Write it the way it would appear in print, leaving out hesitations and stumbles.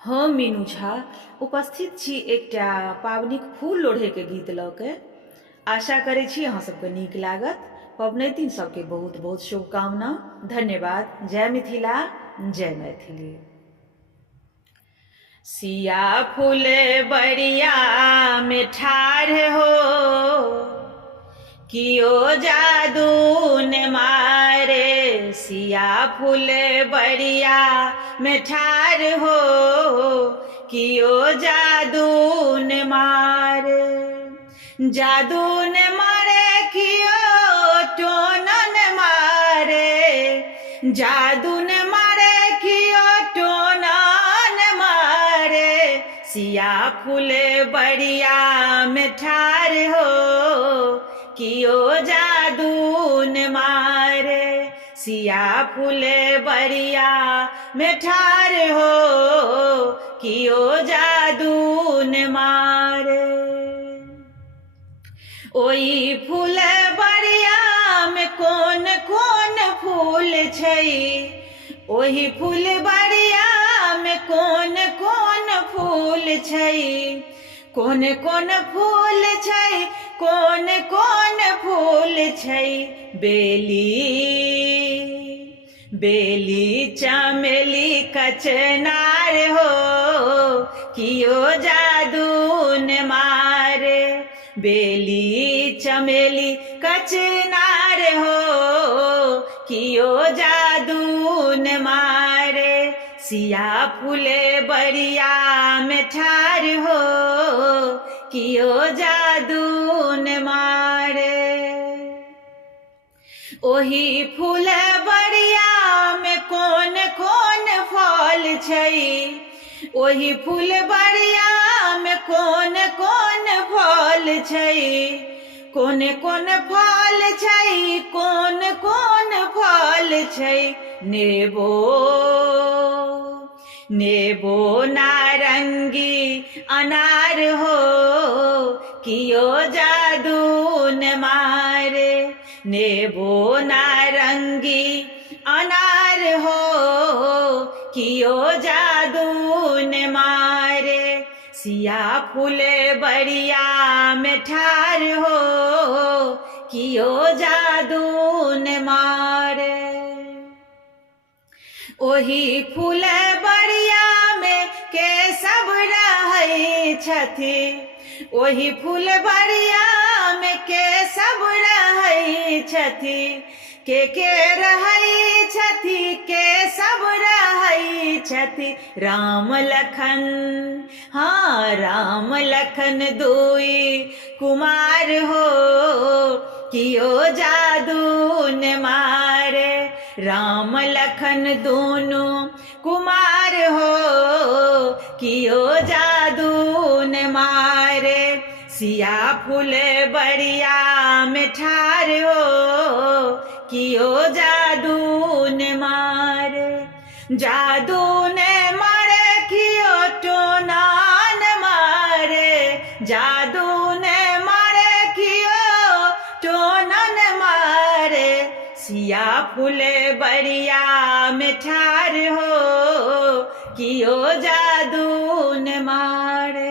हम मीनू झा उपस्थित छी एकटा पाबनिक फूल लोढ़े के गीत लऽ के। आशा करै छी अहाँ सबके नीक लागत। पबनैतिन सबके बहुत बहुत शुभकामना। धन्यवाद। जय मिथिला, जय मैथिली। सिया फूल बरिया में ठाढ़ हो, कियो जादू न मारे। सिया फूल बरिया में ठाढ़ हो, कियो जादू न मारे। जादू न मारे कियो टोना न मारे। जादू न मारे कियो टोना न मारे। सिया फूल बरिया में ठाढ़ हो, कियो जादू न मारे। सिया फूल बरिया में ठाढ़ हो, कियो जादू न मारे। ओई फूल बरिया में कोन कोन फूल छै। ओही फूल बरिया में कोन कोन फूल छै। कोन कोन फूल छै, कोन कोन फूल छै। बेली चमेली कचनार हो, कियो जादू न मारे। बेली चमेली कचनार हो, कियो जादू न मारे। सिया फूल बरिया में ठाढ़ हो, कियो जादू न मारे। ओही फूल बरिया में कोन कोन फल छै। ओही फूल बरिया में कोन कोन फल छै। कोन कोन फल छै, कोन कोन फल छै। नेबो नारंगी अनार हो, कियो जादू न मारे। नेबो नारंगी अनार हो, कियो जादू न मारे। सिया फूल बरिया में ठाढ़ हो, कियो जादू न मारे। ओही फूल बरिया में के सब रहै छथि। ओही फूल बरिया में के सब रहै छथि। के रहै छथि, के सब रहै छथि। राम लखन, हाँ राम लखन दुई कुमार हो, कियो जादू न मारे। राम लखन दोनों कुमार हो, कियो जादू न मारे। सिया फूल बरिया में ठाढ़ हो, कियो जादू न मारे। जादू न मारे कियो टोना न मारे। जादू न मारे कियो टोना न मारे। सिया फूल बरिया में ठाढ़ हो, कियो जादू न मारे।